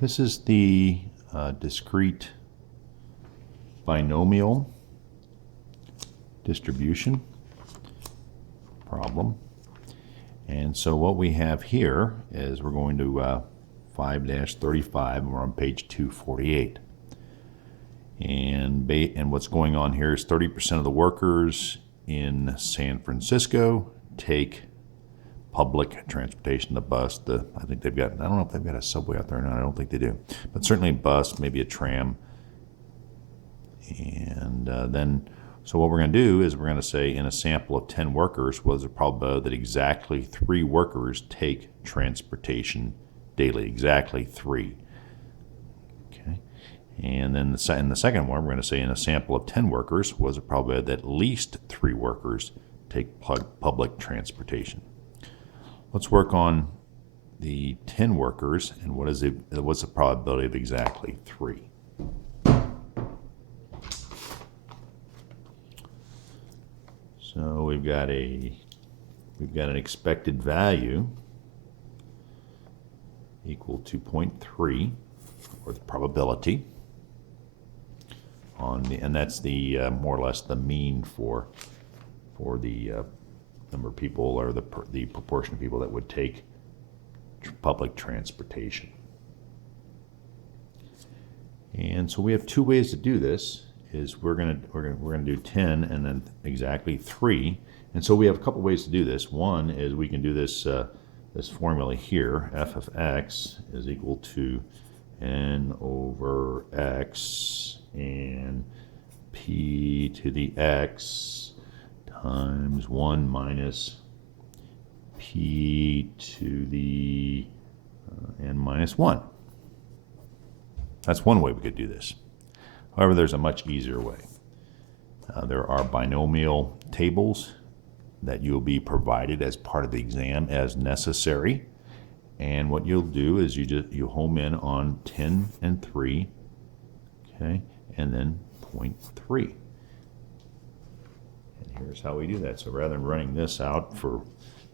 This is the discrete binomial distribution problem. And so what we have here is we're going to 5-35, and we're on page 248. And what's going on here is 30% of the workers in San Francisco take public transportation, the bus, I think they've got, I don't know if they've got a subway out there or not, I don't think they do, but certainly a bus, maybe a tram. And then, so what we're going to do is we're going to say in a sample of 10 workers, what is the probability that exactly 3 workers take transportation daily? Exactly 3. Okay. And then in the second one, we're going to say in a sample of 10 workers, what is the probability that at least 3 workers take public transportation? Let's work on the 10 workers, and what's the probability of exactly 3? So we've got an expected value equal to 0.3, or the probability and that's the more or less the mean for the number of people, or the proportion of people that would take public transportation. And so we have 2 ways to do this. Is we're gonna do 10 and then exactly 3. And so we have a couple ways to do this. One is we can do this this formula here. F of x is equal to n over x and p to the x times 1 minus p to the n minus 1. That's one way we could do this. However, there's a much easier way. There are binomial tables that you'll be provided as part of the exam as necessary. And what you'll do is you home in on 10 and 3, okay, and then 0.3. And here's how we do that. So rather than running this out you're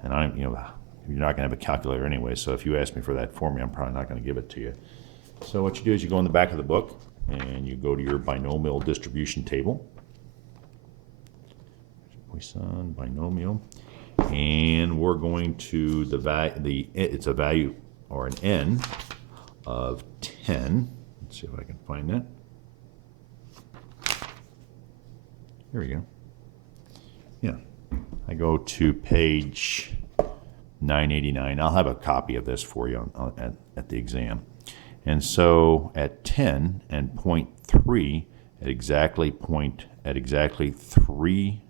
not going to have a calculator anyway, so if you ask me for that formula, I'm probably not going to give it to you. So what you do is you go in the back of the book and you go to your binomial distribution table. Poisson binomial, and we're going to it's a value or an n of 10. Let's see if I can find that. Here we go. Yeah, I go to page 989. I'll have a copy of this for you at the exam. And so at 10 and 0.3, at exactly 3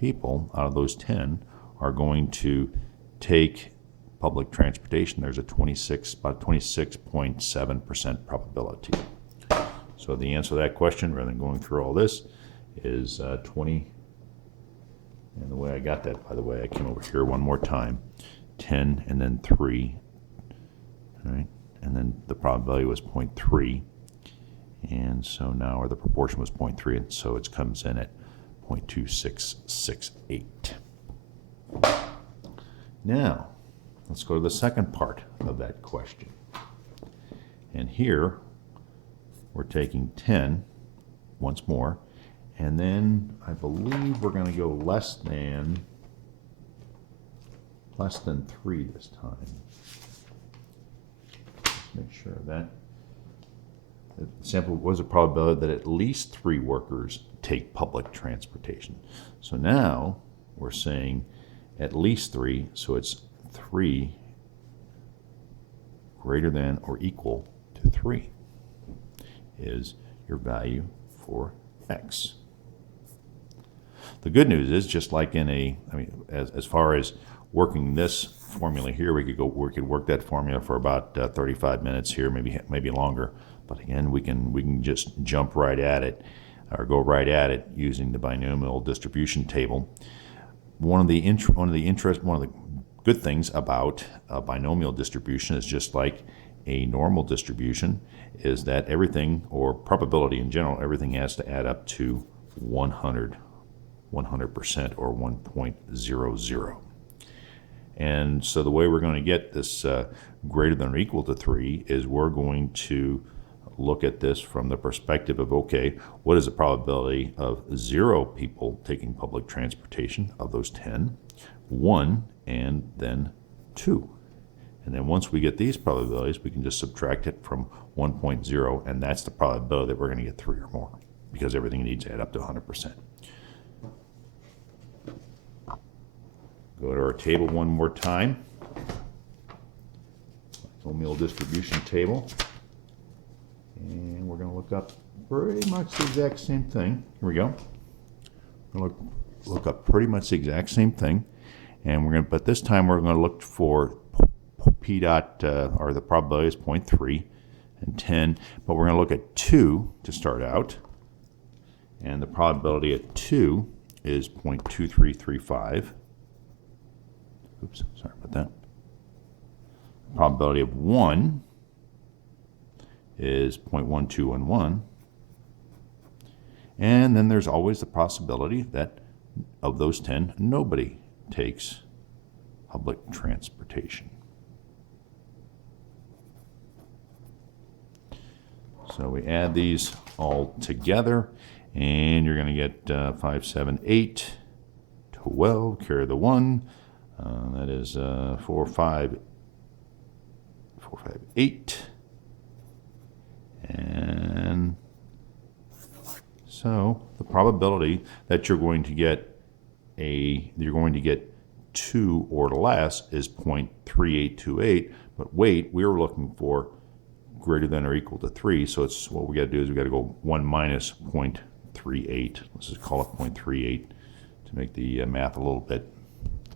people out of those 10 are going to take public transportation. There's about 26.7% probability. So the answer to that question, rather than going through all this, is 20. And the way I got that, by the way, I came over here one more time. 10 and then 3. All right. And then the probability was 0.3, and so now, or the proportion was 0.3, and so it comes in at 0.2668. Now, let's go to the second part of that question. And here, we're taking 10 once more, and then I believe we're going to go less than 3 this time. Make sure that the sample was a probability that at least 3 workers take public transportation. So now we're saying at least 3, so it's 3 greater than or equal to 3 is your value for x. The good news is, just like as far as working this formula here, we could work that formula for about 35 minutes here, maybe longer. But again, we can just jump right at it, or go right at it using the binomial distribution table. One of the good things about a binomial distribution is, just like a normal distribution, is that everything, or probability in general, everything has to add up to 100% or 1.00. And so the way we're going to get this greater than or equal to 3 is we're going to look at this from the perspective of, okay, what is the probability of 0 people taking public transportation of those 10, 1, and then 2. And then once we get these probabilities, we can just subtract it from 1.0, and that's the probability that we're going to get 3 or more, because everything needs to add up to 100%. Go to our table one more time. Binomial distribution table. And we're going to look up pretty much the exact same thing. Here we go. We're going to look up pretty much the exact same thing. And we're going to, but this time we're going to look for P dot, or the probability is 0.3 and 10. But we're going to look at 2 to start out. And the probability at 2 is 0.2335. Oops, sorry about that. Probability of 1 is 0.1211. And then there's always the possibility that of those 10, nobody takes public transportation. So we add these all together, and you're going to get 5, 7, 8, 12, carry the 1. That is 4, 5, 8. And so the probability that you're going to get 2 or less is 0.3828. But wait, we were looking for greater than or equal to 3. So it's what we got to do is we got to go 1 minus 0.38. Let's just call it 0.38 to make the math a little bit.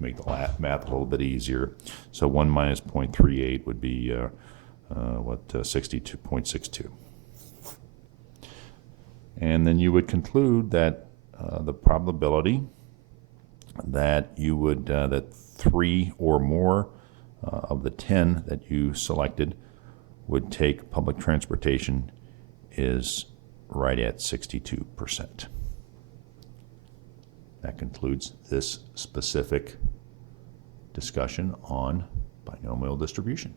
Make the math a little bit easier. So 1 minus 0.38 would be 62.62. And then you would conclude that the probability that you would that 3 or more of the 10 that you selected would take public transportation is right at 62%. That concludes this specific discussion on binomial distribution.